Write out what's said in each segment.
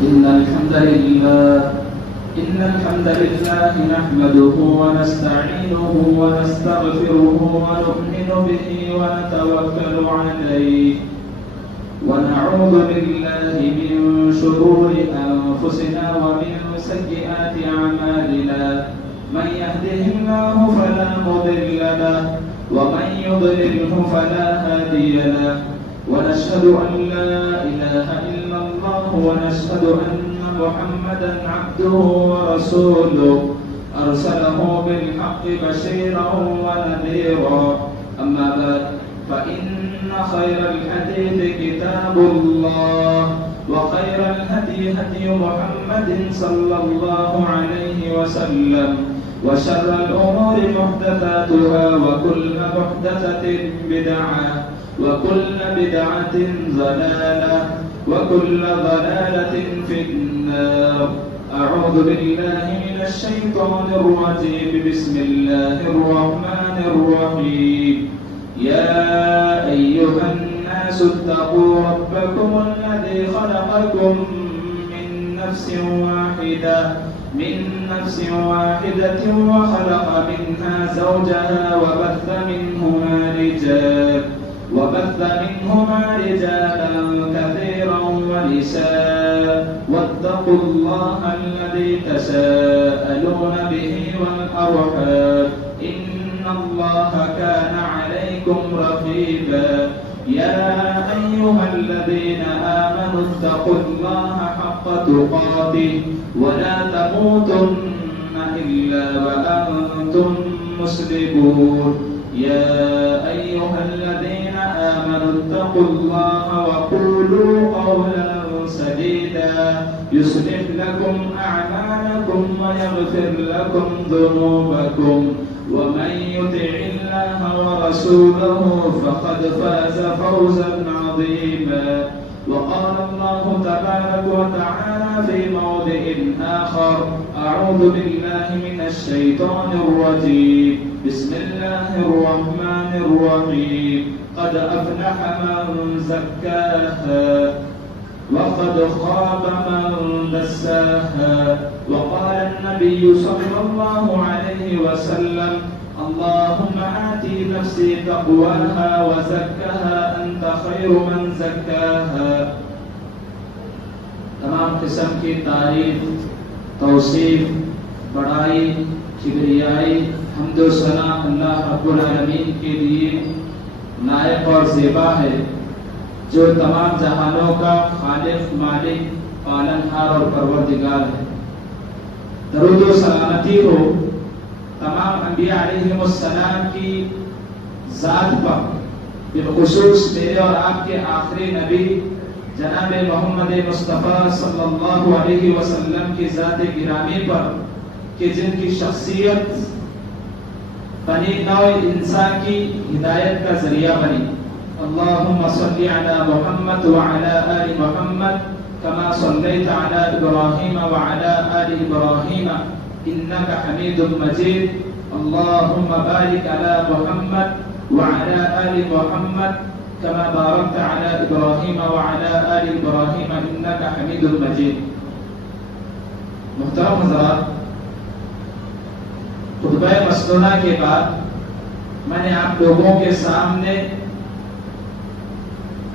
إن الحمد لله نحمده ونستعينه ونستغفره ونؤمن به ونتوكل عليه ونعوذ بالله من شرور أنفسنا ومن سيئات أعمالنا من يهده الله فلا مضل له ومن يضلله فلا هادي له ونشهد أن لا إله إلا الله ونشهد أن محمدا عبده ورسوله أرسله بالحق بشيرا ونذيرا أما بعد فإن خير الحديث كتاب الله وخير الهدي هدي محمد صلى الله عليه وسلم وشر الأمور محدثاتها وكل محدثة بدعة وكل بدعة ضلالة وكل ضلالة في النار. أعوذ بالله من الشيطان الرجيم. بسم الله الرحمن الرحيم. يا أيها الناس اتقوا ربكم الذي خلقكم من نفس واحدة وخلق منها زوجها وبث منهما رجالا كثيرا ونساء واتقوا الله الذي تساءلون به والأرحام إن الله كان عليكم رقيبا. يا أيها الذين آمنوا اتقوا الله حق تقاته ولا تموتن إلا وأنتم مسلمون. يا أيها الذين آمنوا اتقوا الله وقولوا قولا سديدا يصلح لكم أعمالكم ويغفر لكم ذنوبكم ومن يطع الله ورسوله فقد فاز فوزا عظيما. وقال الله تبارك وتعالى في موضع آخر: أعوذ بالله من الشيطان الرجيم. بسم الله الرحمن الرحيم. قد أفلح من زكاها وقد خاب من دساها. وقال النبي صلى الله عليه وسلم: اللهم آتي نفسي تقواها وزكها أنت خير من زكاها. تمام قسم کی تعریف، توصیف، بڑائی، کبریائی، حمد و ثنا اللہ رب العالمین کے لیے لائق اور زیبا ہے، جو تمام جہانوں کا خالق، مالک، پالنہار اور پروردگار ہے۔ درود و سلامتی ہو تمام انبیاء علیہ السلام کی ذات پر، بالخصوص میرے اور آپ کے آخری نبی جناب محمد مصطفیٰ صلی اللہ علیہ وسلم کی ذات گرامی پر، کہ جن کی شخصیت بنی نوع انسان کی ہدایت کا ذریعہ بنی۔ اللہم صلی علی محمد وعلی آل محمد کما صلیت علی ابراہیم وعلی آل ابراہیم انک حمید مجید۔ اللہم بارک علی محمد وعلی آل محمد کما بارکت علی ابراہیم وعلی آل ابراہیم انک حمید مجید۔ محترم حضرات، خطبہ مسنونہ کے بعد میں نے آپ لوگوں کے سامنے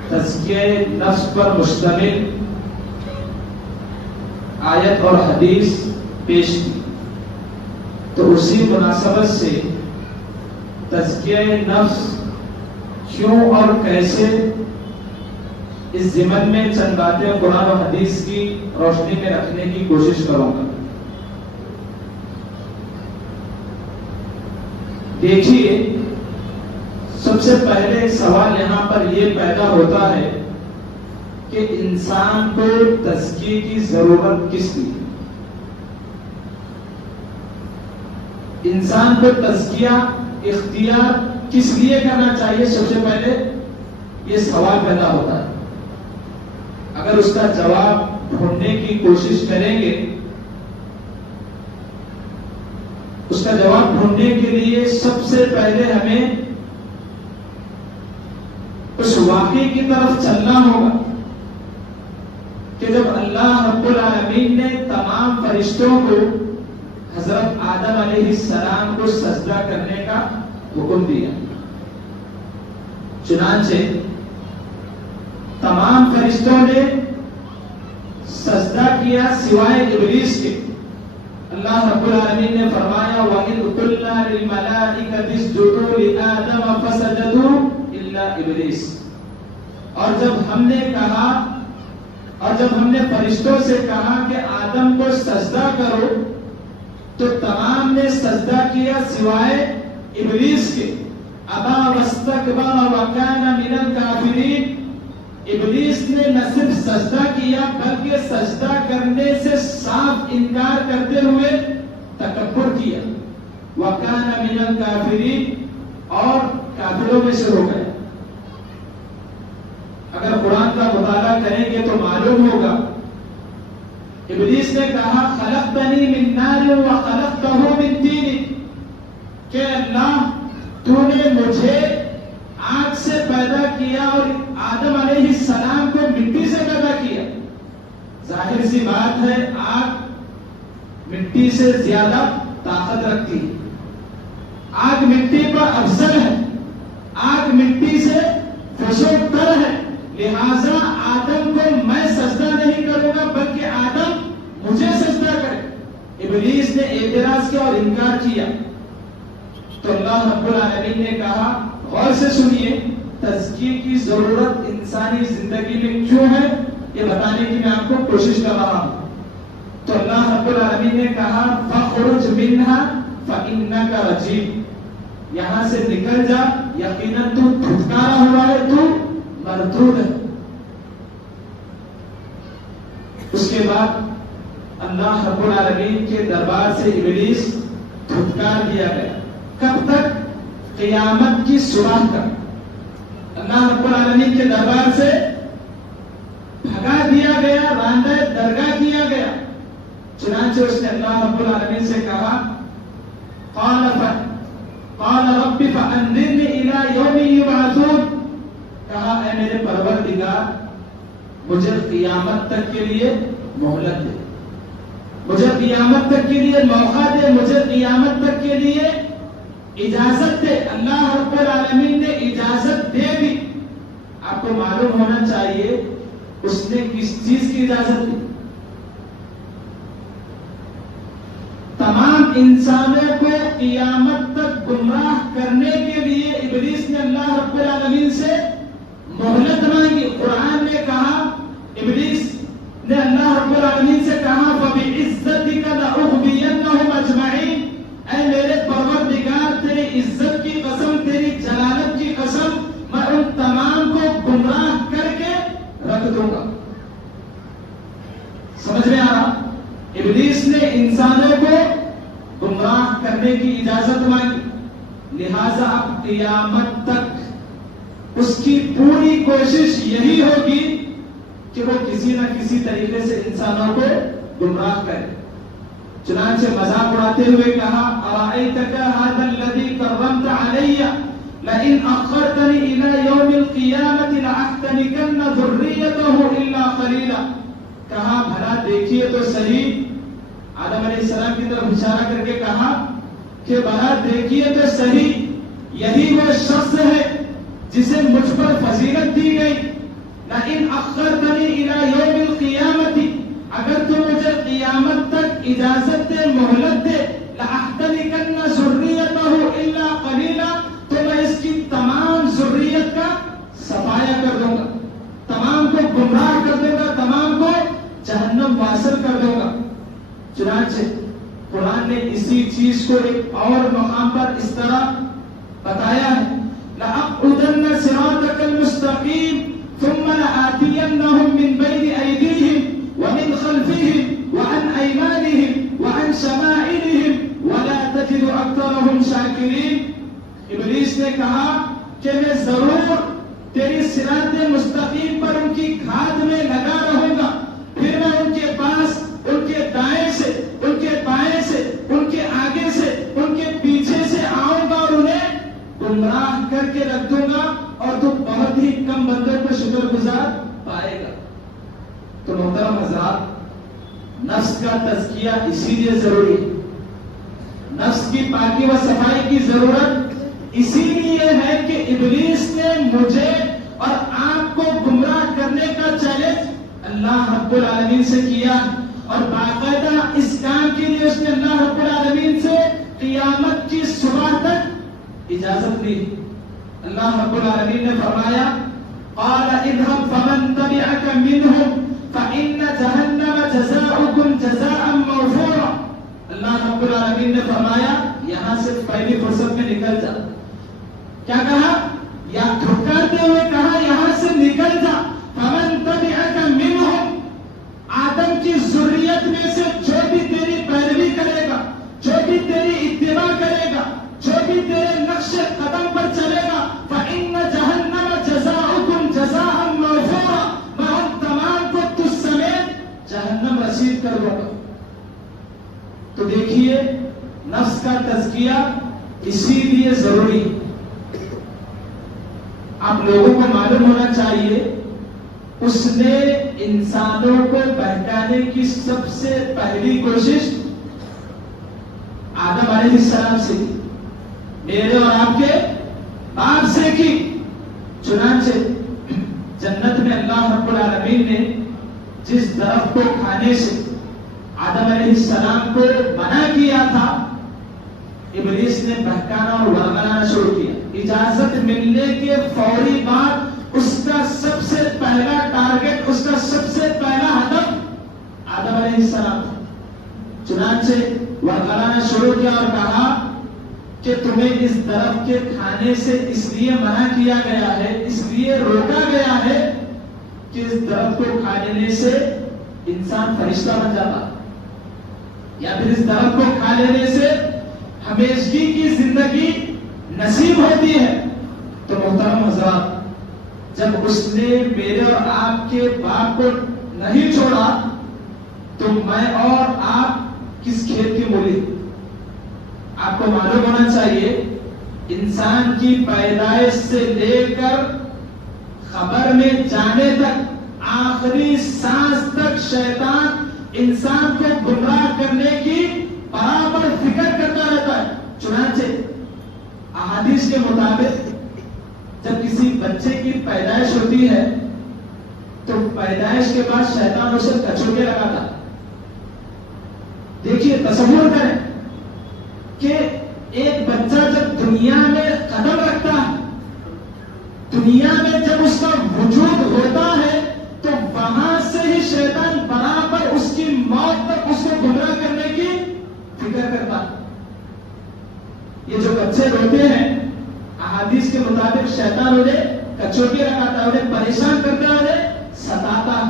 تزکیہ نفس پر مشتمل آیت اور حدیث پیش کی، تو اسی مناسبت سے تزکیہ نفس کیوں اور کیسے، اس ضمن میں چند باتیں قرآن و حدیث کی روشنی میں رکھنے کی کوشش کروں گا۔ دیکھیے، سب سے پہلے سوال یہاں پر یہ پیدا ہوتا ہے کہ انسان کو تزکیے کی ضرورت کس لیے؟ انسان کو تزکیہ اختیار کس لیے کرنا چاہیے؟ سب سے پہلے یہ سوال پیدا ہوتا ہے۔ اگر اس کا جواب ڈھونڈنے کی کوشش کریں گے، اس کا جواب ڈھونڈنے کے لیے سب سے پہلے ہمیں اس واقعے کی طرف چلنا ہوگا کہ جب اللہ رب العالمین نے تمام فرشتوں کو حضرت آدم علیہ السلام کو سجدہ کرنے کا حکم دیا، چنانچہ تمام فرشتوں نے سجدہ کیا سوائے ابلیس کے۔ اللہ رب العالمین نے فرمایا وَإِذْ قُلْنَا لِلْمَلَائِكَةِ اسْجُدُوا لِآدَمَ فَسَجَدُوا إِلَّا إِبْلِيسَ، اور جب ہم نے فرشتوں سے کہا کہ آدم کو سجدہ کرو تو تمام نے سجدہ کیا سوائے ابلیس کے۔ ابا واستکبر وکان من الکافرین، ابلیس نے نہ صرف سجدہ کیا بلکہ سجدہ کرنے سے صاف انکار کرتے ہوئے تکبر کیا، وکان من الکافرین، اور کافروں میں سے ہو گئے۔ اگر قرآن کا مطالعہ کریں گے تو معلوم ہوگا ابلیس نے کہا خلقتنی من نار وخلقتہ من طین، کہ اللہ تو نے مجھے آگ سے پیدا کیا اور آدم علیہ السلام کو مٹی سے پیدا کیا۔ ظاہر سی بات ہے آگ مٹی سے زیادہ طاقت رکھتی ہے، آگ مٹی پر افضل ہے، آگ مٹی سے فزون تر ہے، لہذا آدم کو میں سجدہ نہیں کروں گا بلکہ آدم مجھے سجدہ کرے۔ ابلیس نے اعتراض کیا اور انکار کیا، تو اللہ رب العالمین نے کہا غور سے سنیے، تزکیے کی ضرورت انسانی زندگی میں کیوں ہے یہ بتانے کی میں آپ کو کوشش کر رہا ہوں۔ تو اللہ رب العالمین نے کہا فَخْرُجْ مِنْهَا فَإِنَّكَ رَجِيمٌ، یہاں سے نکل جا، یقیناً تو دھتکارا ہوا ہے، تو مردود ہے۔ اس کے بعد اللہ رب العالمین کے دربار سے ابلیس دھتکار دیا گیا، کب تک؟ قیامت کی صبح تک اللہ رب العالمین کے دربار سے بھگا دیا گیا، راندہ درگاہ کیا گیا۔ چنانچہ اس نے اللہ رب العالمین سے کہا قال رب فأنذرنی الی یوم یبعثون، کہا اے میرے پروردگار مجھے قیامت تک کے لیے مہلت دے، مجھے قیامت تک کے لیے موقع دے، مجھے قیامت تک کے لیے اجازت دے۔ اللہ رب العالمین نے اجازت دے دی۔ آپ کو معلوم ہونا چاہیے اس نے کس چیز کی اجازت دی؟ تمام انسانوں کو قیامت تک گمراہ کرنے کے لیے ابلیس نے اللہ رب العالمین سے مہلت مانگی۔ قرآن نے کہا، ابلیس نے اللہ رب العالمین سے کہا فَبِعِزَّتِكَ لَأُغْوِيَنَّهُمْ أَجْمَعِينَ، اے میرے پروردگار تیری عزت کی قسم، تیری جلالت کی قسم، میں ان تمام کو گمراہ کر کے رکھ دوں گا۔ سمجھ میں آ رہا؟ ابلیس نے انسانوں کو گمراہ کرنے کی اجازت مانگی، لہذا اب قیامت تک اس کی پوری کوشش یہی ہوگی کہ وہ کسی نہ کسی طریقے سے انسانوں کو گمراہ کرے۔ چنانچہ مذاق اڑاتے ہوئے کہا أَرَأَيْتَكَ هَذَا الَّذِي كَرَّمْتَ عَلَيَّ لَئِنْ أَخَّرْتَنِي إِلَى يَوْمِ الْقِيَامَةِ لَأَحْتَنِكَنَّ ذُرِّيَّتَهُ إِلَّا قَلِيلًا، کہا بھلا دیکھیے تو صحیح، آدم علیہ السلام کی طرف اشارہ کر کے کہا کہ بھلا دیکھیے تو صحیح، یہی وہ شخص ہے جسے مجھ پر فضیلت دی گئی۔ لَئِنْ أَخَّرْتَنِي إِلَى يَوْمِ الْقِيَامَةِ، اگر تو مجھے قیامت تک اجازت دے، مہلت دے، لَأَحْتَنِكَنَّ ذُرِّيَّتَهُ إِلَّا قَلِيلًا، تو میں اس کی تمام ذریت کا صفایا کر دوں گا، تمام کو گمراہ کر دوں گا، تمام کو جہنم واصل کر دوں گا۔ چنانچہ قرآن نے اسی چیز کو ایک اور مقام پر اس طرح بتایا ہے، لَأَقْعُدَنَّ صِرَاطَكَ الْمُسْتَقِيمَ ثُمَّ لَآتِيَنَّهُمْ مِنْ بَيْنِ أَيْدِيهِمْ وَمِنْ خَلْفِهِمْ وَعَنْ أَيْمَانِهِمْ وَعَنْ شَمَائِلِهِمْ وَلَا تَجِدُ أَكْثَرَهُمْ شَاكِرِينَ۔ ابلیس نے کہا کہ میں ضرور تیری صراط مستقیم پر ان کی گھات میں لگا رہوں گا، پھر میں ان کے پاس، ان کے دائیں سے، ان کے بائیں سے، ان کے آگے سے، ان کے پیچھے سے آؤں گا اور انہیں گمراہ کر کے رکھ دوں گا، اور تو بہت ہی کم بندوں کو شکر گزار پائے گا۔ تو محترم حضرات, نفس کا تزکیہ اسی لیے ضروری ہے, نفس کی پاکی و صفائی کی ضرورت اسی لیے ہے کہ ابلیس نے مجھے اور آپ کو گمراہ کرنے کا چیلنج اللہ رب العالمین سے کیا, اور باقاعدہ اس کام کے لیے اس نے اللہ رب العالمین سے قیامت کی صبح تک اجازت دی. اللہ رب العالمین نے فرمایا قال اذهب فمن تبعك منهم فإن جهنم جزاؤكم جزاء موفورا. اللہ رب العالمین نے فرمایا یہاں سے پہلی فرصت میں نکل جا. کیا کہا؟ یا دھکارتے ہوئے کہا یہاں سے نکل جا. فمن تبعك منهم, آدم کی ذریت میں سے جو بھی تیری پیروی کرے گا, جو بھی تیری اتباع کرے گا, جو بھی تیرے نقش قدم پر چلے گا, فإن جہنم جزاؤکم جزاء موفورا, میں ان تمام کو تجھ سمیت جہنم رسید کر دوں گا. تو دیکھیے نفس کا تزکیہ اسی لیے ضروری. آپ لوگوں کو معلوم ہونا چاہیے اس نے انسانوں کو بہکانے کی سب سے پہلی کوشش آدم علیہ السلام سے کی, میرے اور آپ کے باپ سے کی. چنانچہ جنت میں اللہ رب العالمین نے جس درخت کو کھانے سے آدم علیہ السلام کو منع کیا تھا, ابلیس نے بہکانا اور ورگلانا شروع کیا. اجازت ملنے کے فوری بعد اس کا سب سے پہلا ٹارگٹ, اس کا سب سے پہلا ہدف آدم علیہ السلام تھا. چنانچہ ورگلانا شروع کیا اور کہا کہ تمہیں اس درخت کے کھانے سے اس لیے منع کیا گیا ہے, اس لیے روکا گیا ہے کہ اس درخت کو کھا لینے سے انسان فرشتہ بن جاتا, یا پھر اس درخت کو کھا لینے سے ہمیشگی کی زندگی نصیب ہوتی ہے. تو محترم حضرات, جب اس نے میرے اور آپ کے باپ کو نہیں چھوڑا تو میں اور آپ کس کھیت کی مولی. آپ کو معلوم ہونا چاہیے انسان کی پیدائش سے لے کر خبر میں جانے تک آخری سانس تک شیطان انسان کو گمراہ کرنے کی برابر فکر کرتا رہتا ہے. چنانچہ احادیث کے مطابق جب کسی بچے کی پیدائش ہوتی ہے تو پیدائش کے بعد شیطان اسے کچوٹے لگاتا. دیکھیے تصور کریں کہ ایک بچہ جب دنیا میں قدم رکھتا ہے, دنیا میں جب اس کا وجود ہوتا ہے تو وہاں سے ہی شیطان برابر اس کی موت تک اس کو گمراہ کرنے کی فکر کرتا. یہ جو بچے روتے ہیں احادیث کے مطابق شیطان انہیں کچوٹی لگاتا, انہیں پریشان کرتا, انہیں ستاتا.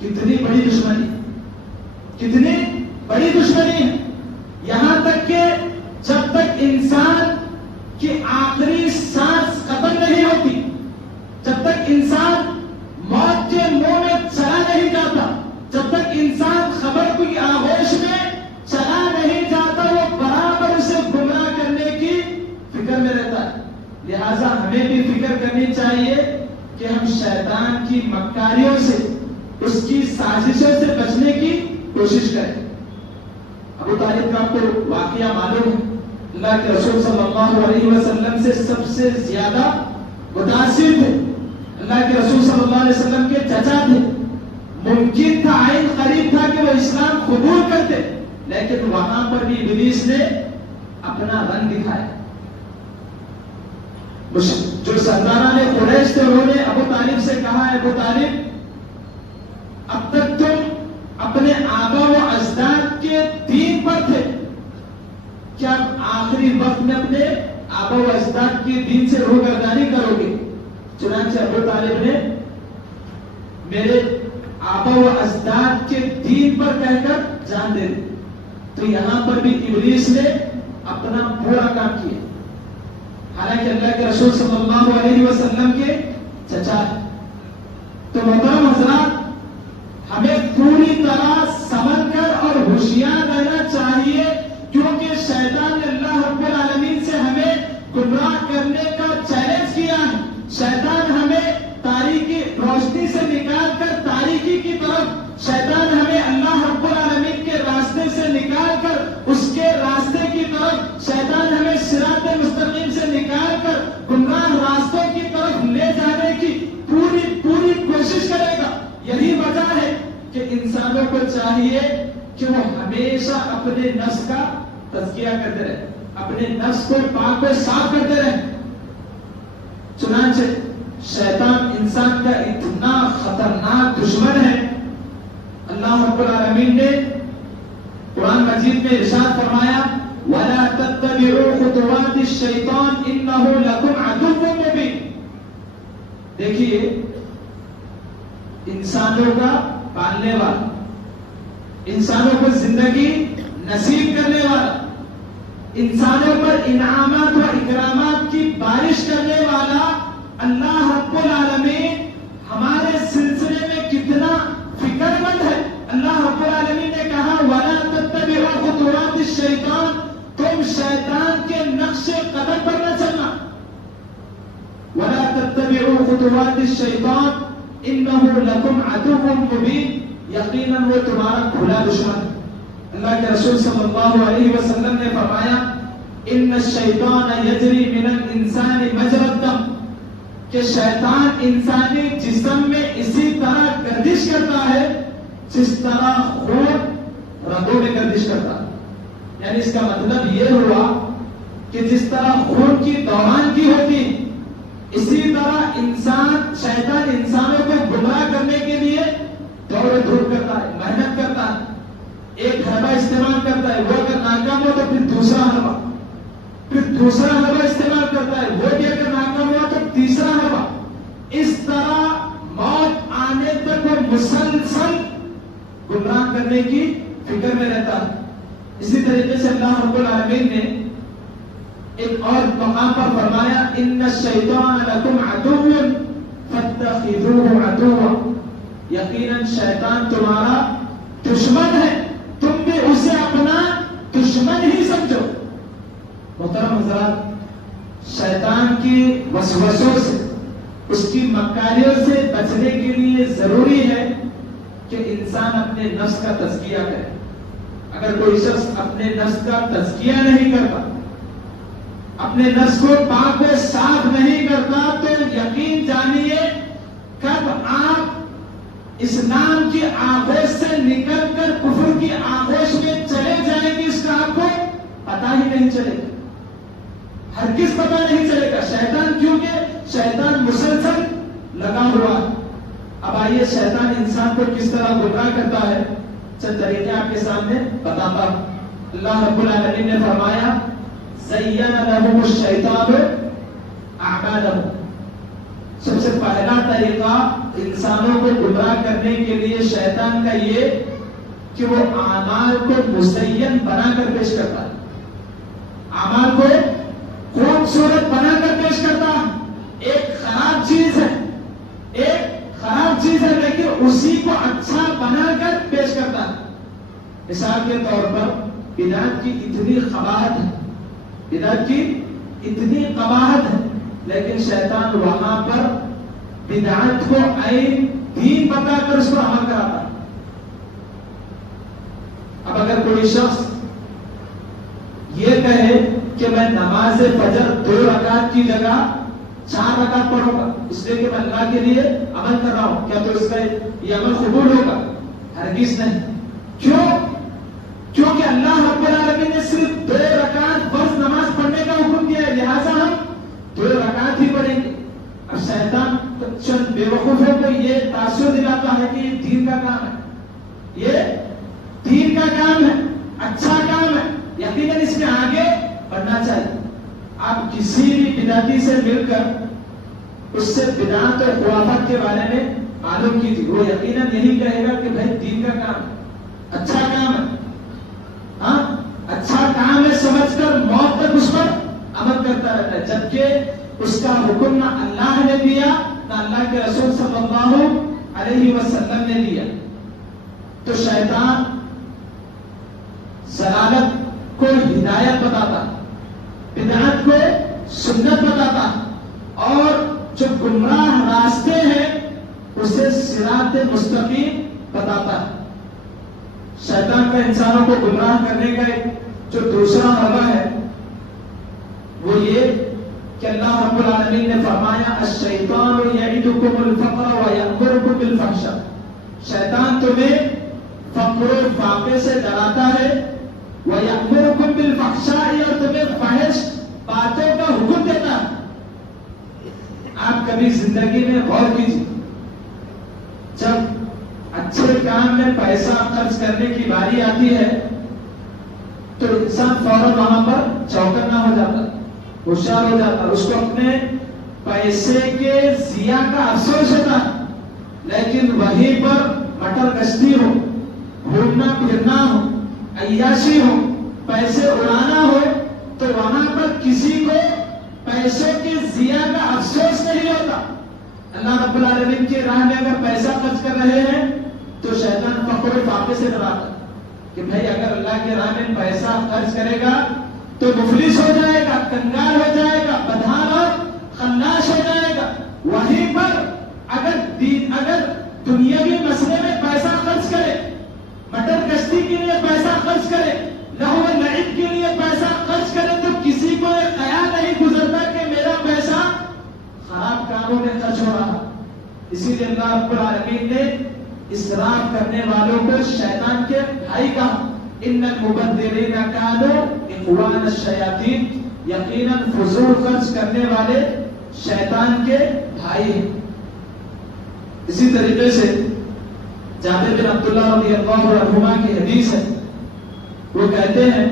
کتنی بڑی دشمنی, کتنی بڑی دشمنی ہے. یہاں تک کہ جب تک انسان کی آخری سانس ختم نہیں ہوتی, جب تک انسان موت کے منہ میں چلا نہیں جاتا, جب تک انسان خبر کی آغوش میں چلا نہیں جاتا, وہ برابر اسے گمراہ کرنے کی فکر میں رہتا ہے. لہذا ہمیں بھی فکر کرنی چاہیے کہ ہم شیطان کی مکاریوں سے, اس کی سازشوں سے بچنے کی کوشش کریں. ابو طالب کا آپ کو واقعہ معلوم ہے, اللہ کے رسول صلی اللہ علیہ وسلم سے سب سے زیادہ متاثر تھے. اللہ کے رسول صلی اللہ علیہ وسلم کے چچا تھے. ممکن تھا, عین قریب تھا کہ وہ اسلام قبول کرتے, لیکن وہاں پر بھی ابلیس نے اپنا رنگ دکھایا. جو سرداران قریش تھے انہوں نے ابو طالب سے کہا, ابو طالب اب تک تم اپنے آبا و اجداد کے دین پر تھے, کیا آخری وقت میں اپنے آبا و اجداد کے دین سے روگردانی کرو گے؟ چنانچہ ابو طالب نے میرے آبا و اجداد کے دین پر کہہ کر جان دے دی. تو یہاں پر بھی ابلیس نے اپنا برا کام کیا, حالانکہ اللہ کے رسول صلی اللہ علیہ وسلم کے چچا ہے. تو محترم حضرات, ہمیں پوری طرح سمجھ کر اور ہوشیار رہنا چاہیے, کیونکہ شیطان نے اللہ رب العالمین سے ہمیں گمراہ کرنے کا چیلنج کیا ہے. شیطان ہمیں تاریکی روشنی سے نکال کر تاریکی کی طرف اس کے راستے کی طرف شیطان ہمیں صراط مستقیم سے نکال کر گمراہ راستوں کی طرف لے جانے کی پوری کوشش کرے گا. یہی وجہ ہے کہ انسانوں کو چاہیے کہ وہ ہمیشہ اپنے نفس کا تزکیہ کرتے رہے، اپنے نفس کو پاک و صاف کرتے رہے. چنانچہ شیطان انسان کا اتنا خطرناک دشمن ہے. اللہ رب العالمین نے قرآن مجید میں ارشاد فرمایا وَلَا تَتَّبِعُوا خُطُوَاتِ الشَّيْطَانِ إِنَّهُ لَكُمْ عَدُوٌّ مُّبِينٌ. دیکھیے، انسانوں کا پالنے والا، انسانوں کو زندگی نصیب کرنے والا، انسانوں پر انعامات و اکرامات کی بارش کرنے والا اللہ رب العالمین ہمارے سلسلے میں کتنا فکر مند ہے. اللہ رب العالمین نے کہا وَلَا تَتَّبِعُوا خُطُوَاتِ الشَّيْطَانِ، تم شیطان کے نقش قدم پر نہ چلنا. وَلَا تَتَّبِعُوا خُطُوَاتِ الشَّيْطَانِ إِنَّهُ لَكُمْ عَدُوٌّ مُّبِينٌ. یقیناً وہ تمہارا کھلا دشمن ہے. اللہ کے رسول صلی اللہ علیہ وسلم نے فرمایا ان الشیطان یجری من الانسان مجرى الدم، کہ شیطان انسانی جسم میں اسی طرح گردش کرتا ہے جس طرح خون رگوں میں گردش کرتا ہے. یعنی اس کا مطلب یہ ہوا کہ جس طرح خون کی دوران کی ہوتی اسی طرح شیطان انسانوں کو گمراہ کرنے کے لیے دوڑ دھوپ کرتا ہے، محنت کرتا ہے. ایک حربہ استعمال کرتا ہے، وہ اگر ناکام ہو تو پھر دوسرا حربہ، پھر دوسرا حربہ استعمال کرتا ہے، وہ بھی اگر ناکام ہوا تو تیسرا حربہ. اس طرح موت آنے تک وہ مسلسل گمراہ کرنے کی فکر میں رہتا ہے. اسی طریقے سے اللہ رب العالمین نے ایک اور مقام پر فرمایا ان الشیطان لکم عدو فاتخذوه عدوا، یقیناً شیطان تمہارا دشمن ہے، تم بھی اسے اپنا دشمن ہی سمجھو. محترم حضرات، شیطان کی وسوسوں سے، اس کی مکاریوں سے بچنے کے لیے ضروری ہے کہ انسان اپنے نفس کا تزکیہ کرے. اگر کوئی شخص اپنے نفس کا تزکیہ نہیں کرتا، اپنے نفس کو پاک و صاف نہیں کرتا، تو یقین جانیے کب آپ اسلام کی آغوش سے نکل کر کفر کی آغوش میں چلے جائیں گے اس کا آپ کو پتہ ہی نہیں چلے گا، ہرگز پتہ نہیں چلے گا. شیطان کیونکہ شیطان مسلسل لگا ہوا. اب آئیے شیطان انسان کو کس طرح گمراہ کرتا ہے، چند طریقے آپ کے سامنے بتاتا ہوں. اللہ رب العالمین نے فرمایا زین لهم الشیطان اعمالهم. سب سے پہلا طریقہ انسانوں کو گمراہ کرنے کے لیے شیطان کا یہ کہ وہ اعمال کو مزین بنا کر پیش کرتا ہے، اعمال کو خوبصورت بنا کر پیش کرتا ہے. ایک خراب چیز ہے، ایک خراب چیز ہے، لیکن اسی کو اچھا بنا کر پیش کرتا ہے. مثال کے طور پر بدعت کی اتنی قباحت ہے، بدعت کی اتنی قباحت ہے، لیکن شیطان وہاں پر بدعت کو عین دین بتا کر اس پر عمل کراتا ہے. اب اگر کوئی شخص یہ کہے کہ میں نماز فجر 2 رکعت کی جگہ 4 رکعت پڑھوں گا اس لیے کہ میں اللہ کے لیے عمل کر رہا ہوں، کیا تو اس کا یہ عمل قبول ہوگا؟ ہرگز نہیں. کیوں؟ کیونکہ اللہ رب العالمین نے صرف 2 رکعت فرض نماز پڑھنے کا حکم دیا ہے، لہٰذا ہم 2 رکعت ہی پڑھیں گے. اب شیطان چند بے وقوفوں کو یہ تاثر دلاتا ہے کہ یہ دین کا کام ہے، یہ دین کا کام ہے، اچھا کام ہے، یقیناً اس میں آگے بڑھنا چاہیے. آپ کسی بھی بدعتی سے مل کر اس سے بدعت اور خرافات کے بارے میں معلوم کیجیے، وہ یقیناً یہی کہے گا کہ بھائی دین کا کام ہے، اچھا کام ہے، ہاں اچھا کام ہے سمجھ کر موت تک اس پر عمل کرتا رہتا ہے، جبکہ اس کا حکم نہ اللہ نے دیا نہ اللہ کے رسول صلی اللہ علیہ وسلم نے دیا. تو شیطان ضلالت کو ہدایت بتاتا، بدعت کو سنت بتاتا، اور جو گمراہ راستے ہیں اسے صراط مستقیم بتاتا ہے. شیطان کا انسانوں کو گمراہ کرنے کا ایک جو دوسرا مربع ہے وہ یہ کہ اللہ رب العالمین نے فرمایا الشیطان یعدکم الفقر ویأمرکم بالفحشاء، شیطان تمہیں فقر و فاقے سے ڈراتا ہے، ویأمرکم بالفحشاء، اور تمہیں فحش باتوں کا حکم دیتا ہے۔ آپ کبھی زندگی میں غور کیجیے، جب اچھے کام میں پیسہ خرچ کرنے کی باری آتی ہے تو انسان فوراً وہاں پر چوکنا ہو جاتا، ہوشیار ہو جاتا، اس کو اپنے پیسے کے ضیاع کا افسوس ہوتا، لیکن وہیں پر مٹر گشتی ہو، گھومنا پھرنا ہو، عیاشی ہو، پیسے اڑانا ہو، تو وہاں پر کسی کو پیسوں کے ضیاع کا افسوس نہیں ہوتا۔ اللہ رب العالمین کی راہ میں اگر پیسہ خرچ کر رہے ہیں تو شیطان فقر و فاقے سے ڈراتا کہ بھائی اگر اللہ کے راہ میں پیسہ خرچ کرے گا تو مفلس ہو جائے گا، کنگال ہو جائے گا، بدحال اور خناش ہو جائے گا۔ وہیں پر اگر دنیاوی مسئلے میں پیسہ خرچ کرے، مٹر کشتی کے لیے پیسہ خرچ کرے، لہو و لعب کے لیے پیسہ خرچ کرے، تو کسی کو یہ خیال نہیں گزرتا کہ میرا پیسہ خراب کاموں میں خرچ ہو رہا۔ اسی لیے اللہ رب العالمین نے اسراف کرنے والوں کو شیطان کے بھائی کہا، ان المبذرین کانوا اخوان الشیاطین، یقیناً فضول خرچ کرنے والے شیطان کے بھائی ہیں۔ اسی طریقے سے جابر بن عبداللہ رضی اللہ عنہما کی حدیث ہے، وہ کہتے ہیں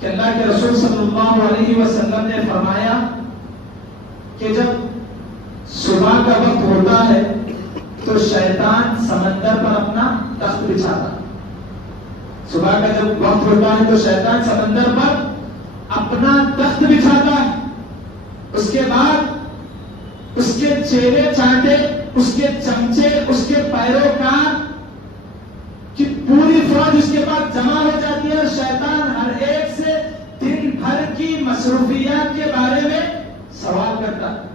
کہ اللہ کے رسول صلی اللہ علیہ وسلم نے فرمایا کہ جب صبح کا وقت ہوتا ہے تو شیطان سمندر پر اپنا تخت بچھاتا۔ صبح کا جب وقت ہوتا ہے تو شیطان سمندر پر اپنا تخت بچھاتا ہے، اس کے بعد اس کے چیلے چانٹے، اس کے چمچے، اس کے پیروکار کی پوری فوج اس کے بعد جمع ہو جاتی ہے، اور شیطان ہر ایک سے دن بھر کی مصروفیات کے بارے میں سوال کرتا ہے۔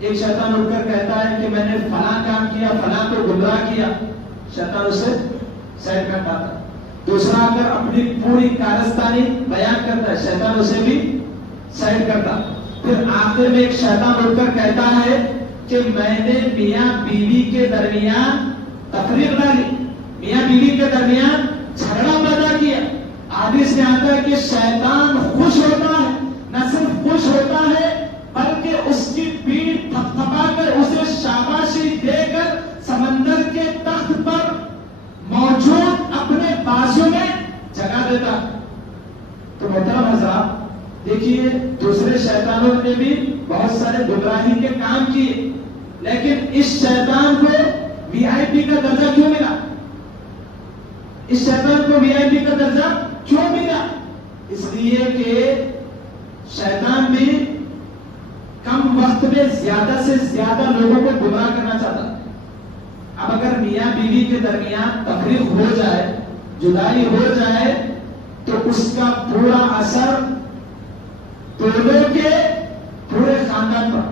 ایک شیطان اٹھ کر کہتا ہے کہ میں نے فلاں کام کیا، فلاں کو گمراہ کیا، شیطان اسے سائڈ میں ہٹاتا۔ دوسرا اگر اپنی پوری کارستانی بیان کرتا ہے، شیطان اسے بھی سائڈ کرتا۔ پھر آخر میں ایک شیطان اٹھ کر کہتا ہے کہ میں نے میاں بیوی کے درمیان تفریق ڈالی، میاں بیوی کے درمیان جھگڑا پیدا کیا۔ حدیث میں آتا ہے کہ شیطان خوش ہوتا ہے، نہ صرف خوش ہوتا ہے بلکہ اس کی پیٹھ تھپتھپا کر اسے شاباشی دے کر سمندر کے تخت پر موجود اپنے بازو میں جگہ دیتا۔ تو محترم حضرات دیکھیے، دوسرے شیطانوں نے بھی بہت سارے گمراہی کے کام کیے، لیکن اس شیطان کو وی آئی پی کا درجہ کیوں ملا؟ اس شیطان کو وی آئی پی کا درجہ کیوں ملا؟ اس لیے کہ شیطان بھی کم وقت میں زیادہ سے زیادہ لوگوں کو گمراہ کرنا چاہتا۔ اب اگر میاں بیوی کے درمیان تفریق ہو جائے، جدائی ہو جائے، تو اس کا پورا اثر دونوں کے پورے خاندان پر،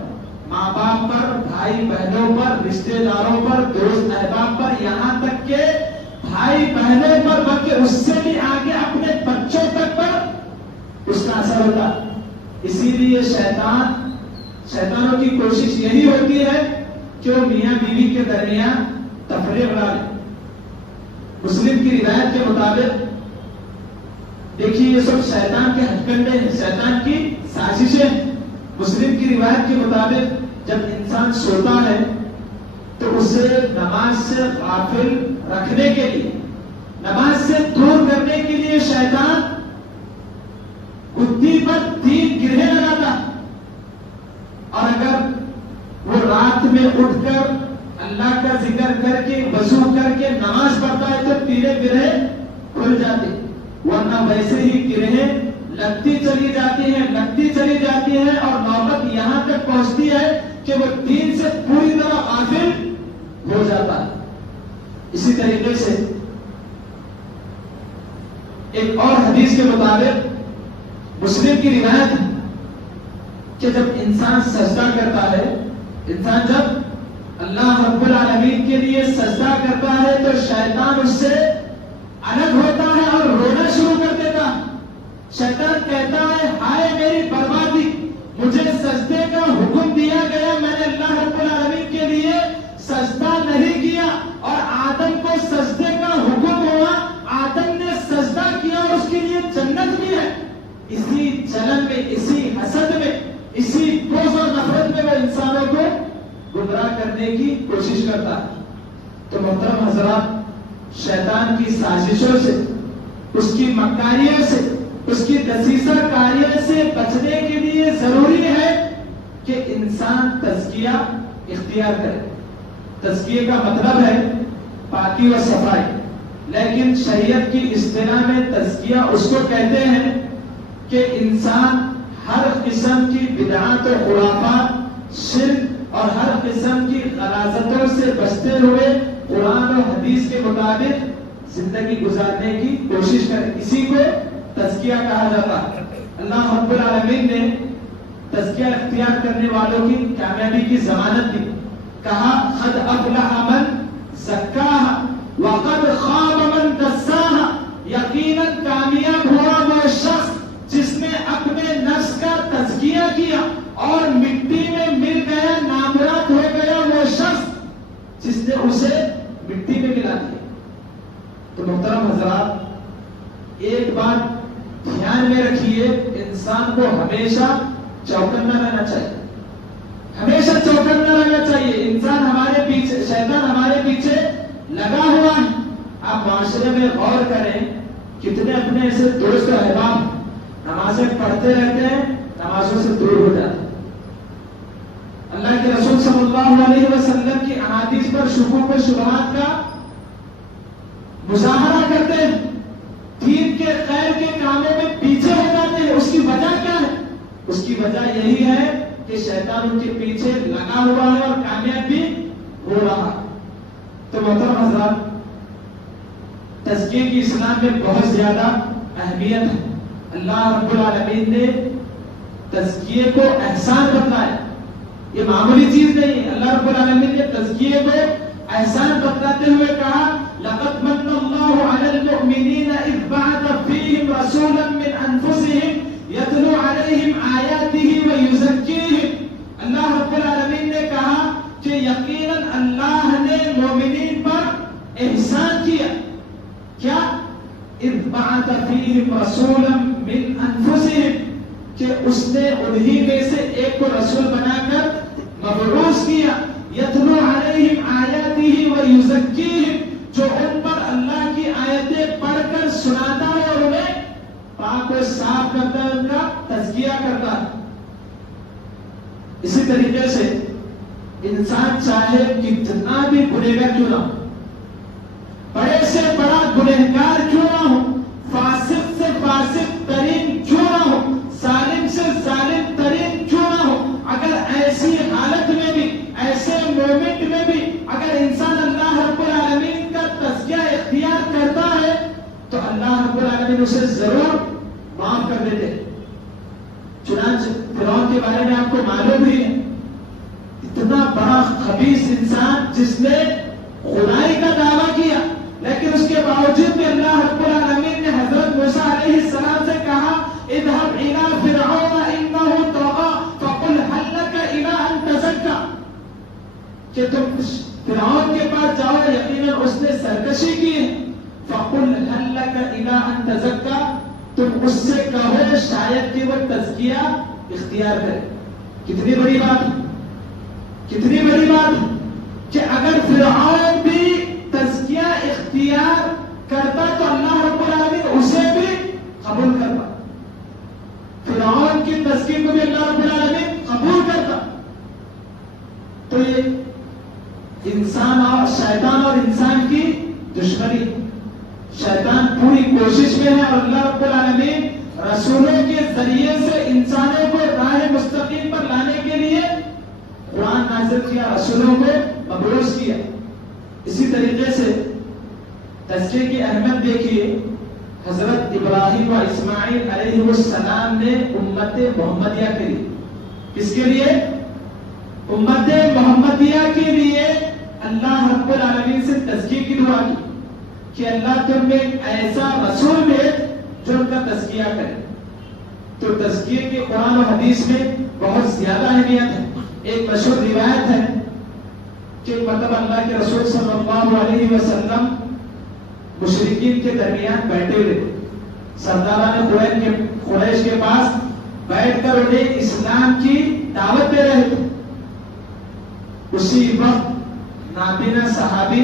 ماں باپ پر، بھائی بہنوں پر، رشتے داروں پر، دوست احباب پر، یہاں تک کہ بھائی بہنوں پر، بلکہ اس سے بھی آگے اپنے بچوں تک پر اس کا اثر ہوتا۔ اسی لیے شیطانوں کی کوشش یہی ہوتی ہے کہ وہ میاں بیوی کے درمیان تفریق ڈالے۔ مسلم کی روایت کے مطابق دیکھیے، یہ سب شیطان کے ہتھ کنڈے ہیں، شیطان کی سازشیں۔ مسلم کی روایت کے مطابق جب انسان سوتا ہے تو اسے نماز سے غافل رکھنے کے لیے، نماز سے دور کرنے کے لیے شیطان گدی پر 3 گرہیں لگاتا، اور اگر وہ رات میں اٹھ کر اللہ کا ذکر کر کے وضو کر کے نماز پڑھتا ہے تو 3 گرہیں کھل جاتے، ورنہ ویسے ہی گرہیں لگتی چلی جاتی ہیں اور نوبت یہاں تک پہنچتی ہے کہ وہ دین سے پوری طرح غافل ہو جاتا ہے۔ اسی طریقے سے ایک اور حدیث کے مطابق مسلم کی روایت ہے کہ جب انسان سجدہ کرتا ہے، انسان جب اللہ رب العالمین کے لیے سجدہ کرتا ہے تو شیطان اس سے الگ ہوتا ہے اور رونا شروع کر دیتا۔ شیطان کہتا ہے ہائے میری بربادی، مجھے سجدے کا حکم دیا گیا، میں نے اللہ رب العالمین کے لیے سجدہ نہیں کیا، اور آدم کو سجدے کا حکم ہوا، آدم نے سجدہ کیا اور اس کے لیے جنت بھی ہے۔ اسی جلن میں، اسی حسد میں، اسی بغض اور نفرت میں وہ انسانوں کو گمراہ کرنے کی کوشش کرتا ہے۔ تو محترم حضرات، شیطان کی سازشوں سے، اس کی مکاریوں سے، اس کی دسیسہ کاریوں سے بچنے کے لیے ضروری ہے کہ انسان تزکیہ اختیار کرے۔ تزکیے کا مطلب ہے پاکی و صفائی، لیکن شریعت کی اصطلاح میں تزکیہ اس کو کہتے ہیں کہ انسان ہر قسم کی بدعات و خرافات، شرک اور ہر قسم کی غلاظتوں سے بچتے ہوئے قرآن و حدیث کے مطابق زندگی گزارنے کی کوشش کرے، اسی کو تزکیہ کہا جاتا ہے۔ اللہ رب العالمین نے تزکیہ اختیار کرنے والوں کی کامیابی کی ضمانت دی، کہا قد افلح من زکاہا وقد خاب من دساہا، یقیناً کامیاب ہوا وہ شخص جس نے اپنے نفس کا تزکیہ کیا اور مٹی میں مل گیا، نامراد ہو گیا وہ شخص جس نے اسے مٹی میں ملا دیا۔ تو محترم حضرات، ایک بات دھیان میں رکھیے، انسان کو ہمیشہ چوکنا رہنا چاہیے، ہمیشہ چوکنا رہنا چاہیے۔ انسان ہمارے پیچھے، شیطان ہمارے پیچھے لگا ہوا ہے۔ آپ معاشرے میں غور کریں، کتنے اپنے ایسے دوست و احباب نمازیں پڑھتے رہتے ہیں، نمازوں سے دور ہو جاتے ہیں۔ اللہ کے رسول صلی اللہ علیہ وسلم کی احادیث پر شکوک و شبہات کا مظاہرہ کرتے ہیں، دین کے خیر کے کاموں میں پیچھے ہو جاتے ہیں۔ اس کی وجہ کیا ہے؟ اس کی وجہ یہی ہے کہ شیطان ان کے پیچھے لگا ہوا ہے اور کامیاب بھی ہو رہا۔ تو محترم حضرات، تزکیے کی اسلام میں بہت زیادہ اہمیت ہے۔ اللہ رب العالمین نے تزکیے کو احسان بتلایا، یہ معمولی چیز نہیں ہے۔ اللہ رب العالمین نے تزکیے کو احسان بتلاتے ہوئے کہا لقد من اللہ علی المؤمنین اذ بعث فیہم رسولا من انفسہم یتلو علیہم آیاتہ ویزکیہم۔ اللہ رب العالمین نے کہا کہ یقیناً اللہ نے مومنین پر احسان کیا، کیا؟ اذ بعث فیہم رسولا من انفسہم، کہ اس نے انہی میں سے ایک کو رسول بنا کر مبعوث کیا، یتلو علیہم آیاتہ ویزکیہم، جو ان پر اللہ کی آیتیں پڑھ کر سناتا ہے اور انہیں پاک و صاف کرتا ہے، ان کا تزکیہ کرتا ہے۔ اسی طریقے سے انسان چاہے کتنا بھی گنہگار کیوں نہ ہو، بڑے سے بڑا گنہگار کیوں نہ ہو، فاسق سے فاسق ترین کیوں نہ ہو، ظالم سے ظالم ترین کیوں نہ ہو، اگر ایسی حالت میں بھی، ایسے مومنٹ میں بھی اگر انسان اللہ رب العالمین کا تزکیہ اختیار کرتا ہے تو اللہ رب العالمین اسے ضرور معاف کر دیتے۔ چنانچہ فرعون کے بارے میں آپ کو معلوم ہی ہے، اتنا بڑا خبیث انسان جس نے خدائی کا دعویٰ کیا، لیکن اس کے باوجود بھی اللہ رب العالمین نے حضرت موسیٰ علیہ السلام سے کہا اذهب الى فرعون انه طغى فقل هل لك الى ان تزكى، کہ تم فرعون کے پاس جاؤ، یقیناً اس نے سرکشی کی ہے، فقل هل لك الى ان تزكى، تم اس سے کہو شاید کہ وہ تزکیہ اختیار کرے۔ کتنی بڑی بات، کتنی بڑی بات کہ اگر فرعون بھی تزکیہ اختیار کرتا تو اللہ رب العالمین اسے بھی قبول کرتا، فرعون کی تزکیہ کو بھی اللہ رب العالمین قبول کرتا۔ تو یہ انسان اور شیطان اور انسان کی دشمنی، شیطان پوری کوشش میں ہے اور اللہ رب العالمین رسولوں کے ذریعے سے انسانوں کو راہ مستقیم پر لانے کے لیے قرآن نازل کیا، رسولوں کو مبعوث کیا۔ اسی طریقے سے تزکیے کی اہمیت دیکھیے، حضرت ابراہیم و اسماعیل علیہ السلام نے امت محمدیہ کے لیے، کس کے لیے؟ امت محمدیہ کے لیے اللہ رب العالمین سے تزکیے کی دعا کی کہ اللہ تم میں ایسا رسول بھیج جو ان کا تزکیہ کرے۔ تو تزکیے کی قرآن و حدیث میں بہت زیادہ اہمیت ہے. ایک مشہور روایت ہے کہ مطلب اللہ کے رسول صلی اللہ علیہ وسلم مشرکین کے درمیان بیٹھے ہوئے، سرداران قریش کے پاس بیٹھ کر انہیں اسلام کی دعوت دے رہے تھے. اسی وقت نابینا صحابی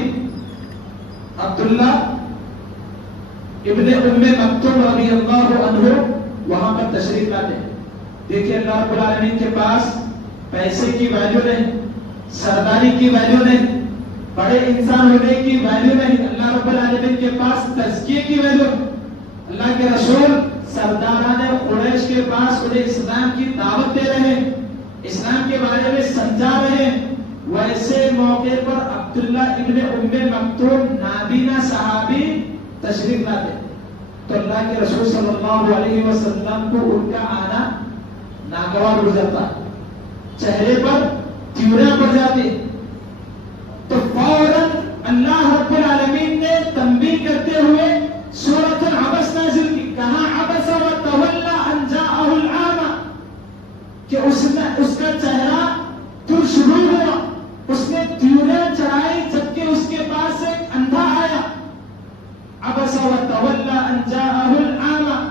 عبداللہ ابن ام مکتوم رضی اللہ عنہ وہاں پر تشریف لاتے. دیکھیے اللہ رب العالمین کے پاس پیسے کی ویلیو نہیں، سرداری کی ویلیو نہیں، بڑے انسان ہونے کی ویلیو نہیں. اللہ رب العالمین کے پاس تزکیے کی ویلیو. اللہ کے رسول سرداران قریش کے پاس انہیں اسلام کی دعوت دے رہے ہیں، اسلام کے بارے میں سمجھا رہے ہیں. ویسے موقع پر عبداللہ ابن ام مکتوم نابینا صحابی تشریف لاتے. تو اللہ کے رسول صلی اللہ علیہ وسلم کو ان کا آنا ناگوار گزرتا، چہرے پر تیوریاں پڑ جاتی. تو فوراً اللہ رب العالمین نے تنبیہ کرتے ہوئے سورۃ العبس نازل کی. کہاں عبس وتولی ان جاءہ الاعمى، کہ اس کا چہرہ ترش روی ہوا، اس نے تیوریاں چڑھائی جبکہ اس کے پاس ایک اندھا آیا. عبس وتولی ان جاءہ الاعمى.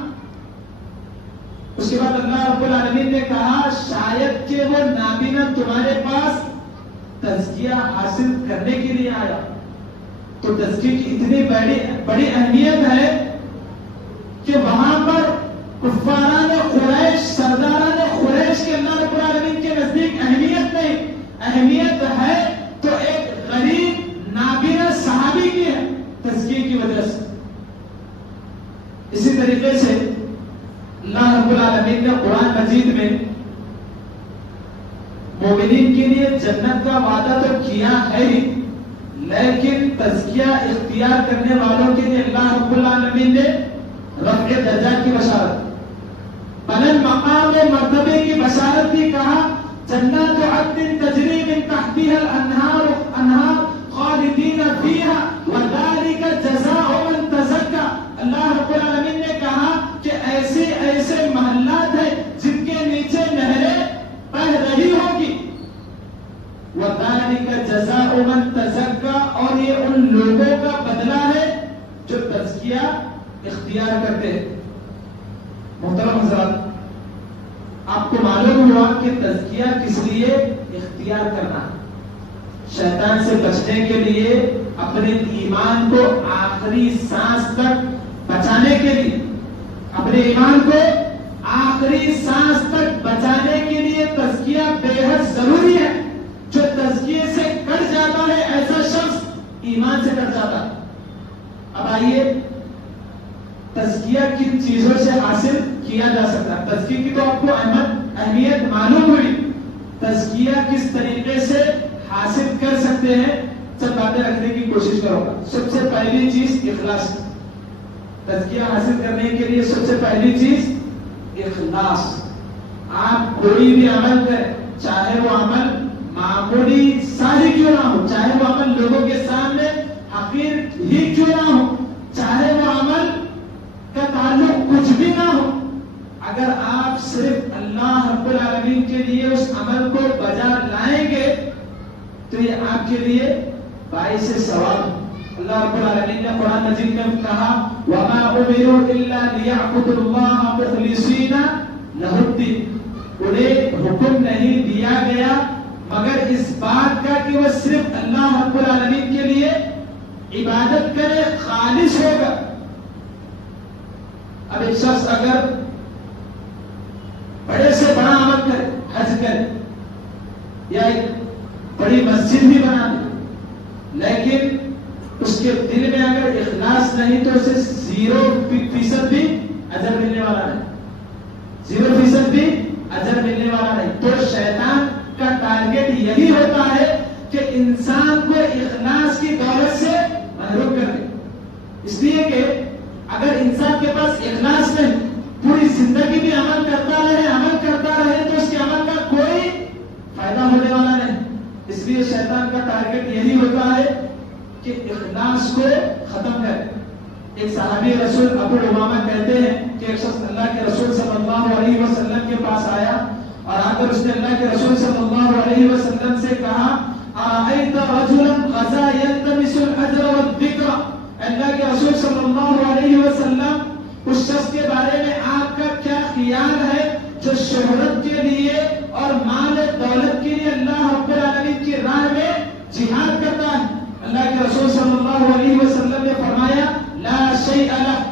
اس کے بعد اللہ رب العالمین نے کہا شاید کہ وہ نابینا تمہارے پاس تزکیہ حاصل کرنے کے لیے آیا. تو تزکیہ کی اتنی بڑی اہمیت ہے کہ وہاں پر کفاران قریش، سرداران قریش کے اللہ رب العالمین کے نزدیک اہمیت نہیں، اہمیت ہے تو ایک غریب نابینا صحابی کی ہے تزکیہ کی وجہ سے. اسی طریقے سے اللہ رب العالمین نے قرآن مجید میں مومنین کے لیے جنت کا وعدہ تو کیا ہے ہی، لیکن تزکیہ اختیار کرنے والوں کے لیے اللہ رب العالمین نے رفع درجات کی بشارت، بلند مقام مرتبے کی بشارت بھی. کہا جنات عدن تجری من تحتها الانہار خالدین فیہا وذالک جزاء من تزکا. اللہ رب العالمین نے کہا کہ ایسے ایسے محلات ہیں جن کے نیچے نہریں بہ رہی ہوگی. وذالک جزاء من تزکا، اور یہ ان لوگوں کا بدلہ ہے جو تزکیہ اختیار کرتے ہیں. محترم حضرات، آپ کو معلوم ہوا کہ تزکیہ کس لیے اختیار کرنا، شیطان سے بچنے کے لیے، اپنے ایمان کو آخری سانس تک بچانے کے لیے، اپنے ایمان کو آخری سانس تک بچانے کے لیے تزکیہ بے حد ضروری ہے. جو تزکیے سے کٹ جاتا ہے ایسا شخص ایمان سے کٹ جاتا ہے. اب آئیے تزکیہ کن چیزوں سے حاصل کیا جا سکتا ہے. تزکیہ کی تو آپ کو اہمیت معلوم ہوئی، تزکیہ کس طریقے سے حاصل کر سکتے ہیں، سب باتیں رکھنے کی کوشش کروں گا. سب سے پہلی چیز اخلاص. تزکیہ حاصل کرنے کے لیے سب سے پہلی چیز اخلاص. آپ کوئی بھی عمل کریں، چاہے وہ عمل معمولی ساری کیوں نہ ہو، چاہے وہ عمل لوگوں کے سامنے حقیر ہی کیوں نہ ہو، چاہے وہ عمل کا تعلق کچھ بھی نہ ہو، اگر آپ صرف اللہ رب العالمین کے لیے اس عمل کو بجا لائیں گے تو یہ آپ کے لیے باعث ثواب. اللہ رب العالمین نے قرآن مجید میں کہا وَمَا أُمِرُوا إِلَّا لِيَعْبُدُوا اللَّهَ مُخْلِصِينَ لَهُ الدِّينَ. انہیں حکم نہیں دیا گیا مگر اس بات کا کہ وہ صرف اللہ رب العالمین کے لیے عبادت کرے، خالص ہوگا. اب ایک شخص اگر بڑے سے بڑا عمل کرے، حج کرے یا ایک بڑی مسجد بھی بنا دے، لیکن اس کے دل میں اگر اخلاص نہیں تو اسے 0% بھی اجر ملنے والا نہیں، 0% بھی اجر ملنے والا نہیں. تو شیطان کا ٹارگٹ یہی ہوتا ہے کہ انسان کو اخلاص کی دولت سے محروم کر دے. اس لیے کہ اگر انسان کے پاس اخلاص نہیں، پوری زندگی بھی عمل کرتا رہے تو اس کے عمل کا کوئی فائدہ ہونے والا نہیں. اس لیے شیطان کا ٹارگٹ یہی ہوتا ہے کہ اخلاص کو ختم کرے، ایک صحابی رسول ابو امامہ کہتے ہیں کہ ایک شخص اللہ کے رسول صلی اللہ علیہ وسلم کے پاس آیا اور آ کر اس نے اللہ کے رسول صلی اللہ علیہ وسلم سے کہا اَرَأَيْتَ رَجُلًا غَزَا يَلْتَمِسُ الْأَجْرَ وَالذِّكْرَ، اللہ کے رسول صلی اللہ علیہ وسلم اس شخص کے بارے میں آپ کا کیا خیال ہے جو شہرت کے لیے اور مال دولت کے لیے اللہ رب العالمین کی راہ میں جہاد کرتا ہے؟ اللہ کے رسول صلی اللہ علیہ وسلم نے فرمایا لا شیء لہ،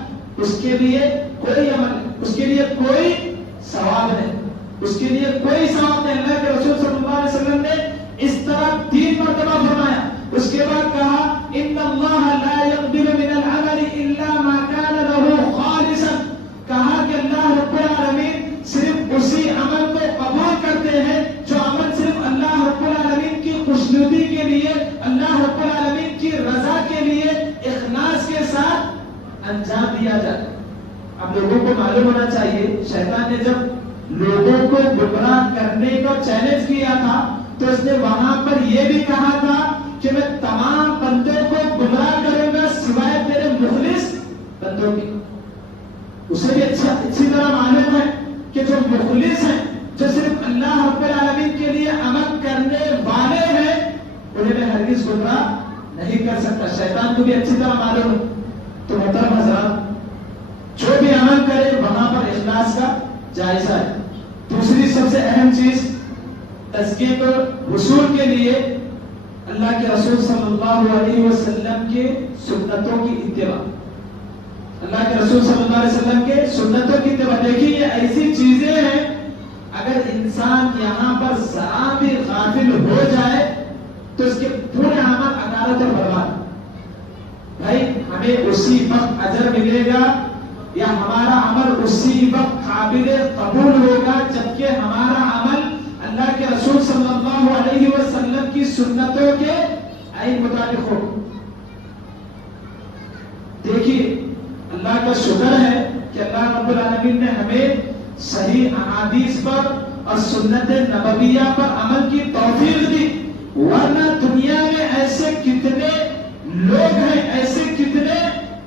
اس کے لیے کوئی عمل، اس کے لیے کوئی ثواب نہیں، اس کے لیے کوئی ثواب نہیں۔ اللہ کے رسول صلی اللہ علیہ وسلم نے اس طرح 3 مرتبہ فرمایا۔ اس کے بعد کہا ان اللہ لا يقبل من العمل الا ما كان له خالصا، کہا کہ اللہ رب العالمین صرف اسی عمل کو قبول کرتے ہیں جو عمل صرف اللہ رب العالمین کی خوشنودی کے لیے، اللہ رب العالمین کی رضا کے لیے اخلاص کے ساتھ انجام دیا جائے۔ اب لوگوں کو معلوم ہونا چاہیے، شیطان نے جب لوگوں کو گمراہ کرنے کا چیلنج کیا تھا تو اس نے وہاں پر یہ بھی کہا تھا کہ میں تمام بندوں کو گمراہ کروں گا سوائے تیرے مخلص بندوں کی۔ اسے بھی اچھی طرح معلوم ہے کہ جو مخلص ہیں، جو صرف اللہ رب العالمین کے لیے عمل کرنے والے ہیں، انہیں میں ہرگز گمراہ نہیں کر سکتا۔ شیطان کو بھی اچھی طرح معلوم ہے۔ تو محترم حضرات، جو بھی عمل کرے وہاں پر اخلاص کا جائزہ ہے۔ دوسری سب سے اہم چیز تزکیے کو حصول کے لیے اللہ کے رسول صلی اللہ علیہ وسلم کے سنتوں کی اتباع، اللہ کے رسول صلی اللہ علیہ وسلم کے سنتوں کی اتباع۔ دیکھیے یہ ایسی چیزیں ہیں، اگر انسان یہاں پر ذرا بھی غافل ہو جائے تو اس کے پورے عمل عدالت اور برباد۔ بھائی ہمیں اسی وقت اجر ملے گا یا ہمارا عمل اسی وقت قابل قبول ہوگا جبکہ ہمارا عمل اللہ کے رسول صلی اللہ علیہ وسلم کی سنتوں کے عین مطابق ہو۔ دیکھیے اللہ کا شکر ہے کہ اللہ رب العالمین نے ہمیں صحیح احادیث پر اور سنت نبویہ پر عمل کی توفیق دی، ورنہ دنیا میں ایسے کتنے لوگ ہیں، ایسے کتنے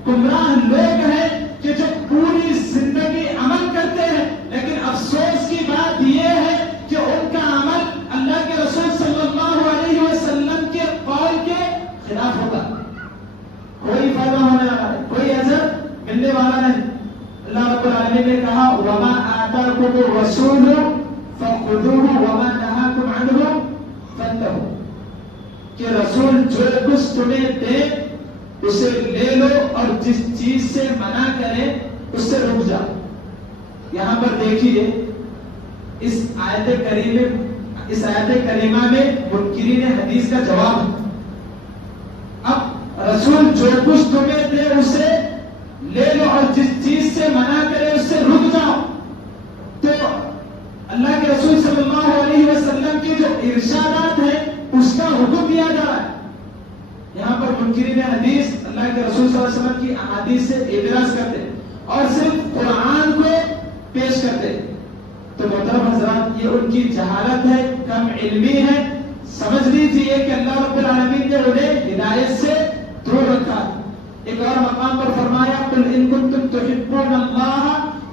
گمراہ لوگ ہیں کہ جو پوری زندگی عمل کرتے ہیں، لیکن افسوس کی بات یہ ہے کہ ان کا عمل اللہ کے رسول صلی اللہ علیہ وسلم کے قول کے خلاف ہوگا۔ کوئی فائدہ ہونے والا ہے، کوئی اجر ملنے والا نہیں۔ اللہ رب العالمین نے کہا وَمَا آتَاكُمُ الرَّسُولُ فَخُذُوهُ وَمَا نَهَاكُمْ عَنْهُ فَانْتَهُوا، کہ رسول جو کچھ تمہیں دے اسے لے لو اور جس چیز سے منع کرے اس سے رک جاؤ۔ یہاں پر دیکھیے اس آیت کریمہ میں منکرین حدیث کا جواب ہے۔ اب رسول جو کچھ تمہیں دے اسے لے لو اور جس چیز سے منع کرے اس سے رک جاؤ، تو اللہ کے رسول صلی اللہ علیہ وسلم کی جو ارشادات ہیں اس کا حکم دیا جا رہا ہے۔ یہاں پر منکرین حدیث اللہ کے رسول صلی اللہ علیہ وسلم کی احادیث سے اعتراض کرتے اور صرف قرآن کو پیش کرتے۔ تو محترم حضرات، یہ ان کی جہالت ہے، کم علمی ہے۔ سمجھ لیجیے کہ اللہ رب العالمین نے انہیں ہدایت سے دور رکھا۔ ایک اور مقام پر فرمایا قل ان کنتم تحبون اللہ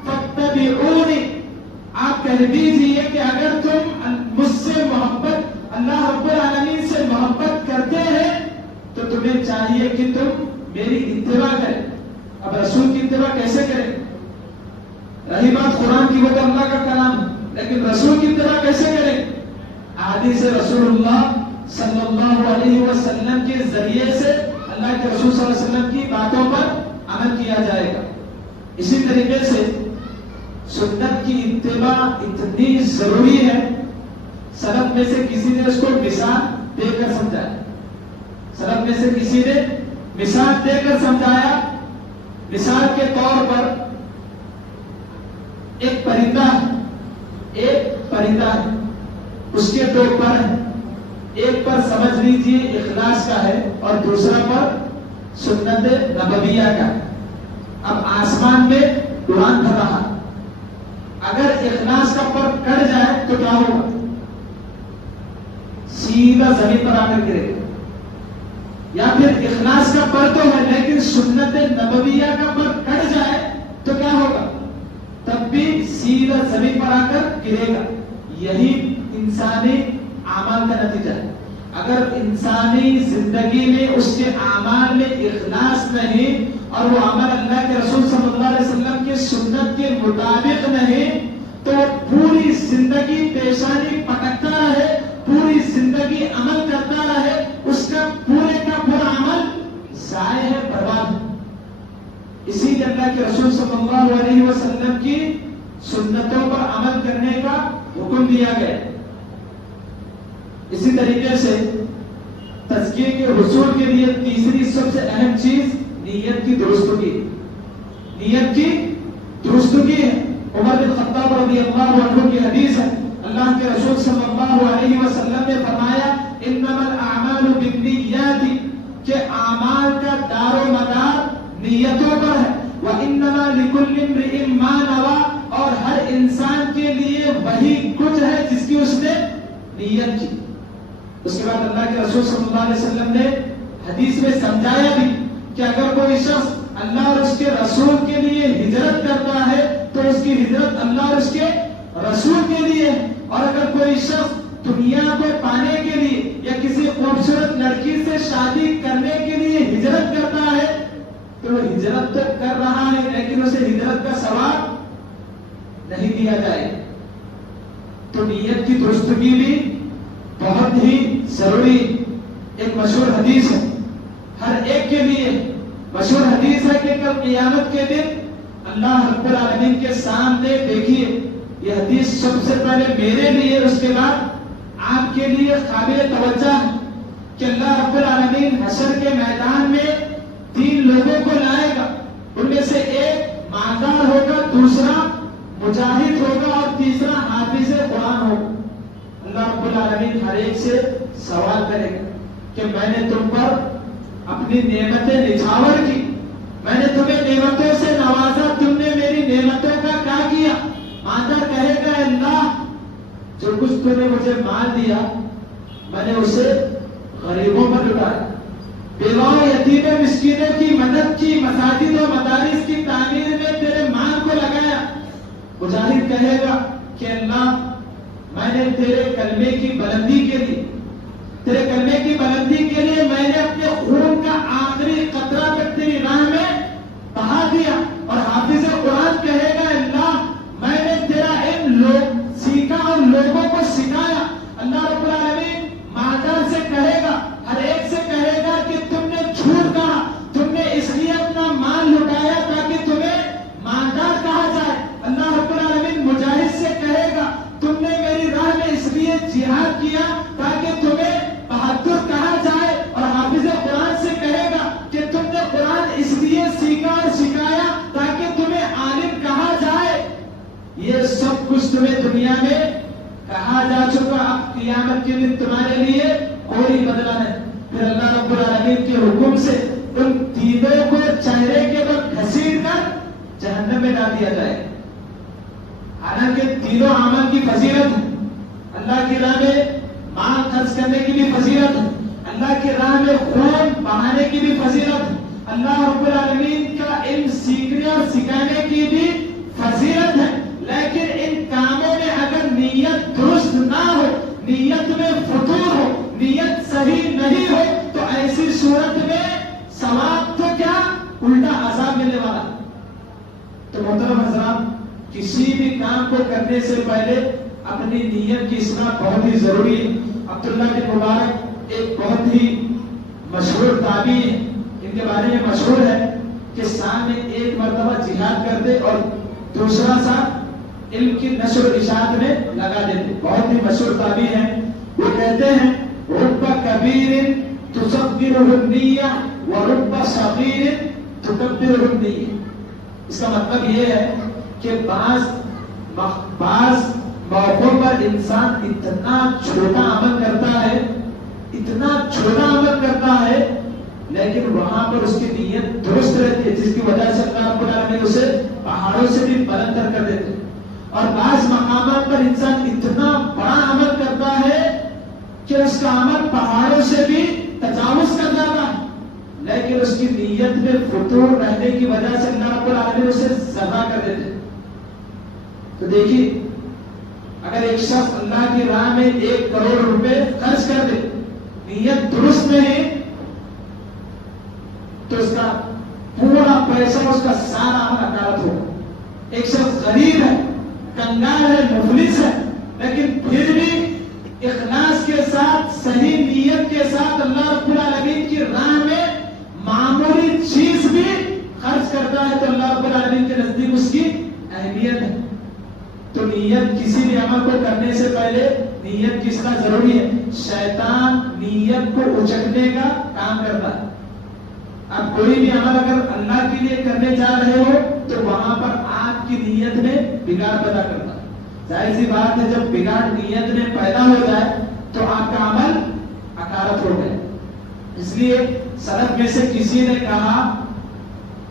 فاتبعونی، آپ کہہ دیجیے کہ اگر تم مجھ سے محبت، اللہ رب العالمین سے محبت کرتے ہیں تو تمہیں چاہیے کہ تم میری اتباع کریں۔ اب رسول کی اتباع کیسے کریں؟ رہی بات قرآن کی، وہ تو اللہ کا کلام ہے، لیکن رسول کی اتباع کیسے کریں؟ احادیث رسول اللہ صلی اللہ علیہ وسلم کے ذریعے سے اللہ کے رسول صلی اللہ علیہ وسلم کی باتوں پر عمل کیا جائے گا۔ اسی طریقے سے سنت کی اتباع اتنی ضروری ہے، سلف میں سے کسی نے اس کو مثال دے کر سمجھایا، سلف میں سے کسی نے مثال دے کر سمجھایا۔ مثال کے طور پر ایک پرندہ ہے، اس کے 2 پر ہیں، ایک پر سمجھ لیجیے اخلاص کا ہے اور دوسرا پر سنت نبویہ کا۔ اب آسمان میں اڑان بھر رہا، اگر اخلاص کا پر کٹ جائے تو کیا ہوگا؟ سیدھا زمین پر آ کر گرے گا۔ یا پھر اخلاص کا پر تو ہے لیکن سنت نبویہ کا پر کٹ جائے تو کیا ہوگا؟ تب بھی سیدھا زمین پر آ کر گرے گا. یہی انسانی اعمال کا نتیجہ ہے. اگر انسانی زندگی میں اس کے اعمال میں اخلاص نہیں اور وہ عمل اللہ کے رسول صلی اللہ علیہ وسلم کی سنت کے مطابق نہیں تو پوری زندگی پیشانی پٹکتا رہے, پوری زندگی عمل کرتا رہے, اس کا پورے کا پورا عمل ضائع ہے, برباد. اسی لیے اللہ کے رسول صلی اللہ علیہ وسلم کی سنتوں پر عمل کرنے کا حکم دیا گیا. اسی طریقے سے تزکیے کے حصول کے لیے تیسری سب سے اہم چیز نیت کی درستگی. نیت کی درستگی ہے. عمر بن خطاب رضی اللہ عنہ کی حدیث ہے, اللہ کے رسول صلی اللہ علیہ وسلم نے فرمایا انما الاعمال بالنیات, کہ اعمال کا دار و مدار نیتوں پر ہے. وانما لكل امرئ ما نوى, اور ہر انسان کے لیے وہی کچھ ہے جس کی اس نے نیت کی. اس کے بعد اللہ کے رسول صلی اللہ علیہ وسلم نے حدیث میں سمجھایا بھی کہ اگر کوئی شخص اللہ اور اس کے رسول کے لیے ہجرت کرتا ہے تو اس کی ہجرت اللہ اور اس کے رسول کے لیے, اور اگر کوئی شخص دنیا کو پانے کے لیے یا کسی خوبصورت لڑکی سے شادی کرنے کے لیے ہجرت کرتا ہے تو وہ ہجرت تو کر رہا ہے لیکن اسے ہجرت کا ثواب نہیں دیا جائے. تو نیت کی درستگی بھی بہت ہی ضروری. ایک مشہور حدیث ہے, ہر ایک کے لیے مشہور حدیث ہے کہ کل قیامت کے دن اللہ رب العالمین کے سامنے دیکھیے, یہ حدیث سب سے پہلے میرے لیے اس کے بعد آپ کے لیے قابل توجہ ہے کہ اللہ رب العالمین حشر کے میدان میں 3 لوگوں کو لائے گا. ان میں سے ایک مالدار ہوگا, دوسرا مجاہد ہوگا اور تیسرا حافظ قرآن ہوگا. اللہ رب العالمین ہر ایک سے سوال کرے گا کہ میں نے تم پر اپنی نعمتیں نچھاور کی, میں نے تمہیں نعمتوں سے نوازا, تم نے میری نعمتوں کا کیا کیا؟ مالدار کہے گا اللہ جو کچھ تم نے مجھے مال دیا میں نے اسے غریبوں پر لٹایا, بیواؤں یتیموں مسکینوں کی مدد کی, مساجد و مدارس کی تعمیر میں تیرے مال کو لگایا. مجاہد کہے گا کہ اللہ میں نے تیرے کلمے کی بلندی کے لیے, تیرے کلمے کی بلندی کے لیے میں نے اپنے خون کا آخری قطرہ تک تیری راہ میں بہا دیا. اور حافظ قرآن کہے گا اللہ میں نے تیرا علم سیکھا اور لوگوں کو سکھایا. اللہ رب العالمین مالدار سے کہے گا, ہر ایک سے کہے گا کہ تم نے جھوٹ کہا, تم نے اس لیے اپنا مال لٹایا تاکہ تمہیں مالدار کہا جائے. اللہ رب العالمین مجاہد سے کہے گا تم نے میری راہ میں اس لیے جہاد کیا تاکہ تمہیں بہادر کہا جائے. اور حافظ قرآن سے کہے گا کہ تم نے قرآن اس لیے سیکھا اور سکھایا تاکہ تمہیں عالم کہا جائے. یہ سب کچھ تمہیں دنیا میں کہا جا چکا, اب قیامت کے دن تمہارے لیے کوئی بدلہ نہیں. پھر اللہ رب العالمین کے حکم سے ان تینوں کو چہرے کے وقت گھسیٹ کر جہنم میں ڈال دیا جائے. حالانکہ تینوں عمل کی فضیلت ہے, اللہ کی راہ میں مال خرچ کرنے کی بھی فضیلت ہے, اللہ کی راہ میں خون بہانے کی بھی فضیلت ہے, اللہ رب العالمین کا علم سیکھنے اور سکھانے کی بھی فضیلت ہے. لیکن ان کاموں میں اگر نیت درست نہ ہو, نیت میں فتور ہو, نیت صحیح نہیں ہو تو ایسی صورت میں ثواب تو کیا الٹا عذاب ملنے والا. تو محترم حضرات, کسی بھی کام کو کرنے سے پہلے اپنی نیت کی اصلاح بہت ہی ضروری ہے. عبداللہ بن مبارک ایک بہت ہی مشہور تابعی ہے, ان کے بارے میں مشہور ہے کہ سال میں 1 مرتبہ جہاد کرتے اور دوسرا سال علم کی نشر و اشاعت میں لگا دیتے. بہت ہی مشہور تابعی ہیں. وہ کہتے ہیں رب کبیر تصغرہ النیہ ورب صغیر تکبرہ النیہ. اس کا مطلب یہ ہے کہ بعض موقعوں پر انسان اتنا چھوٹا عمل کرتا ہے, اتنا چھوٹا عمل کرتا ہے لیکن وہاں پر اس کی نیت درست رہتی ہے جس کی وجہ سے اللہ رب العالمین اسے پہاڑوں سے بھی بلند کر دیتے. اور بعض مقامات پر انسان اتنا بڑا عمل کرتا ہے کہ اس کا عمل پہاڑوں سے بھی تجاوز کر جاتا ہے. لیکن اس کی نیت میں فطور رہنے کی وجہ سے اللہ رب العالمین اسے ذبح کر دیتے. تو دیکھیے اگر ایک شخص اللہ کی راہ میں 1 کروڑ روپے خرچ کر دے, نیت درست نہیں, تو اس کا پورا پیسہ, اس کا سارا اکارت ہوگا. ایک شخص غریب ہے, کنگال ہے, مفلس ہے, لیکن پھر بھی اخلاص کے ساتھ, صحیح نیت کے ساتھ اللہ رب العالمین کی راہ میں معمولی چیز بھی خرچ کرتا ہے, تو اللہ رب العالمین کے نزدیک اس کی اہمیت ہے. تو نیت کسی بھی عمل کو کرنے سے پہلے نیت کس کا ضروری ہے؟ شیطان نیت کو اچکنے کا کام کرتا ہے. اب کوئی بھی عمل اگر اللہ کے لیے کرنے جا رہے ہو تو وہاں پر آپ کی نیت میں بگاڑ پیدا کرتا ہے. ظاہر سی بات ہے, جب بگاڑ نیت میں پیدا ہو جائے تو آپ کا عمل اکارت ہو گئے. اس لیے سلف میں سے کسی نے کہا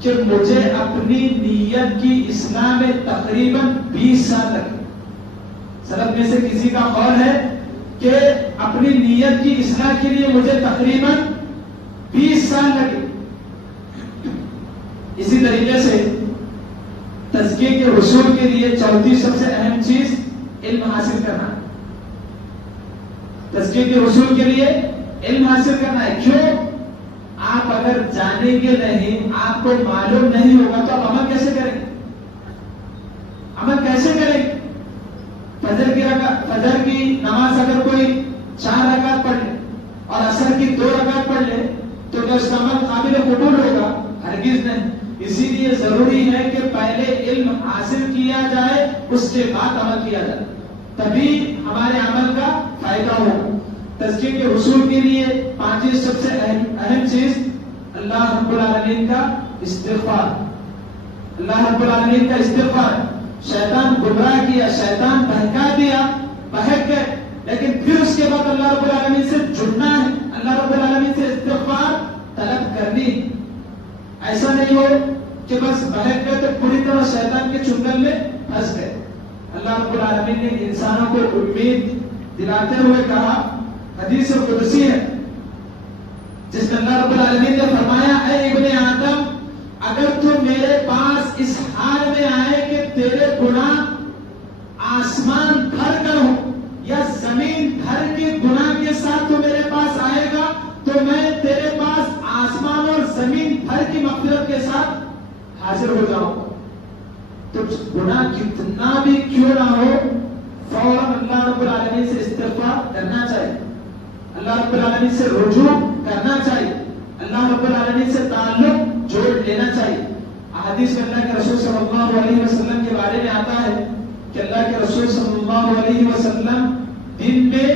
کہ مجھے اپنی نیت کی اصلاح میں تقریباً 20 سال لگے. سلف میں سے کسی کا قول ہے کہ اپنی نیت کی اصلاح کے لیے مجھے تقریباً 20 سال لگے. اسی طریقے سے تزکیے کے حصول کے لیے چوتھی سب سے اہم چیز علم حاصل کرنا. تزکیے کے حصول کے لیے علم حاصل کرنا ہے. کیوں؟ آپ اگر جانیں گے نہیں, آپ کو معلوم نہیں ہوگا تو آپ عمل کیسے کریں گے؟ عمل کیسے کریں گے؟ فجر کی نماز اگر کوئی 4 رکعت پڑھ لے اور عصر کی 2 رکعت پڑھ لے تو کیا اس کا عمل قابل قبول ہوگا؟ ہرگز نہیں. اسی لیے ضروری ہے کہ پہلے علم حاصل کیا جائے, اس کے بعد عمل کیا جائے, تبھی ہمارے عمل کا فائدہ ہوگا. تزکیے کے حصول کے لیے 5 سب سے اہم چیز اللہ رب العالمین کا استغفار. اللہ رب العالمین کا استغفار. شیطان گمراہ کیا, شیطان بہکا دیا, بہک گئے, لیکن پھر اس کے بعد اللہ رب العالمین سے جڑنا ہے, اللہ رب العالمین سے استغفار طلب کرنی. ایسا نہیں ہو کہ بس بہک گئے تو پوری طرح شیطان کے چنگل میں پھنس گئے. اللہ رب العالمین نے انسانوں کو امید دلاتے ہوئے کہا, حدیث قدسی ہے جس میں اللہ رب العالمین نے فرمایا, اے ابن آدم, اگر تو میرے پاس اس حال میں آئے کہ تیرے گناہ آسمان بھر کر ہو یا زمین بھر کے گناہ کے ساتھ تو میرے پاس آئے گا, تو میں تیرے پاس آسمان اور زمین بھر کی مغفرت کے ساتھ حاضر ہو جاؤں گا. تو گناہ کتنا بھی کیوں نہ ہو, فوراً اللہ رب العالمین سے استغفار کرنا چاہیے, اللہ رب العالمین سے رجوع کرنا چاہیے, اللہ رب العالمین سے تعلق جوڑ لینا چاہیے. احادیث میں اللہ کے رسول صلی اللہ علیہ وسلم کے بارے میں آتا ہے کہ اللہ کے رسول صلی اللہ علیہ وسلم دن میں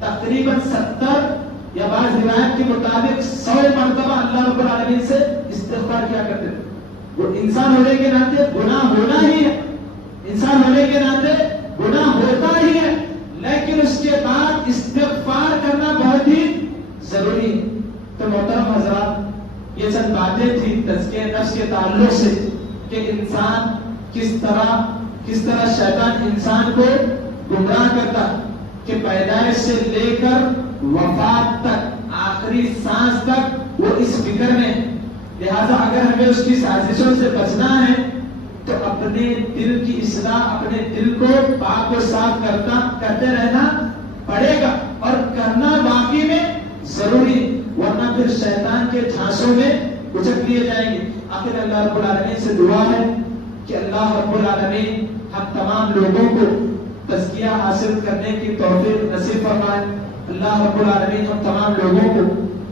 تقریباً 70 یا بعض روایت کے مطابق 100 مرتبہ اللہ رب العالمین سے استغفار کیا کرتے تھے. وہ انسان ہونے کے ناطے گناہ ہونا ہی ہے, انسان ہونے کے ناطے گناہ ہوتا ہی ہے, لیکن اس کے بعد استغفار کرنا بہت ہی ضروری ہے. تو محترم حضرات, یہ چند باتیں تھیں تزکیہ نفس کے تعلق سے کہ انسان کس طرح شیطان انسان کو گمراہ کرتا کہ پیدائش سے لے کر وفات تک, آخری سانس تک وہ اس فکر میں. لہذا اگر ہمیں اس کی سازشوں سے بچنا ہے تو اپنے دل کی اصلاح, اپنے دل کو پاک و صاف کرتے رہنا پڑے گا, اور کرنا واقعی میں ضروری, ورنہ پھر شیطان کے جھانسوں میں اچک لیے جائیں گے. آخر اللہ رب العالمین سے دعا ہے کہ اللہ رب العالمین ہم تمام لوگوں کو تزکیہ حاصل کرنے کی توفیق نصیب فرمائے. اللہ رب العالمین ہم تمام لوگوں کو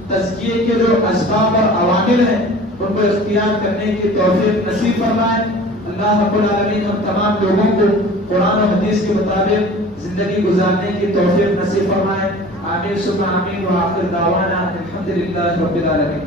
تزکیے کے جو اسباب اور عوامل ہیں ان کو اختیار کرنے کی توفیق نصیب فرمائے. اللہ رب العالمین ہم تمام لوگوں کو قرآن و حدیث کے مطابق زندگی گزارنے کی توفیق نصیب فرمائے. آمین ثم آمین. وآخر دعوانا الحمدللہ رب العالمین.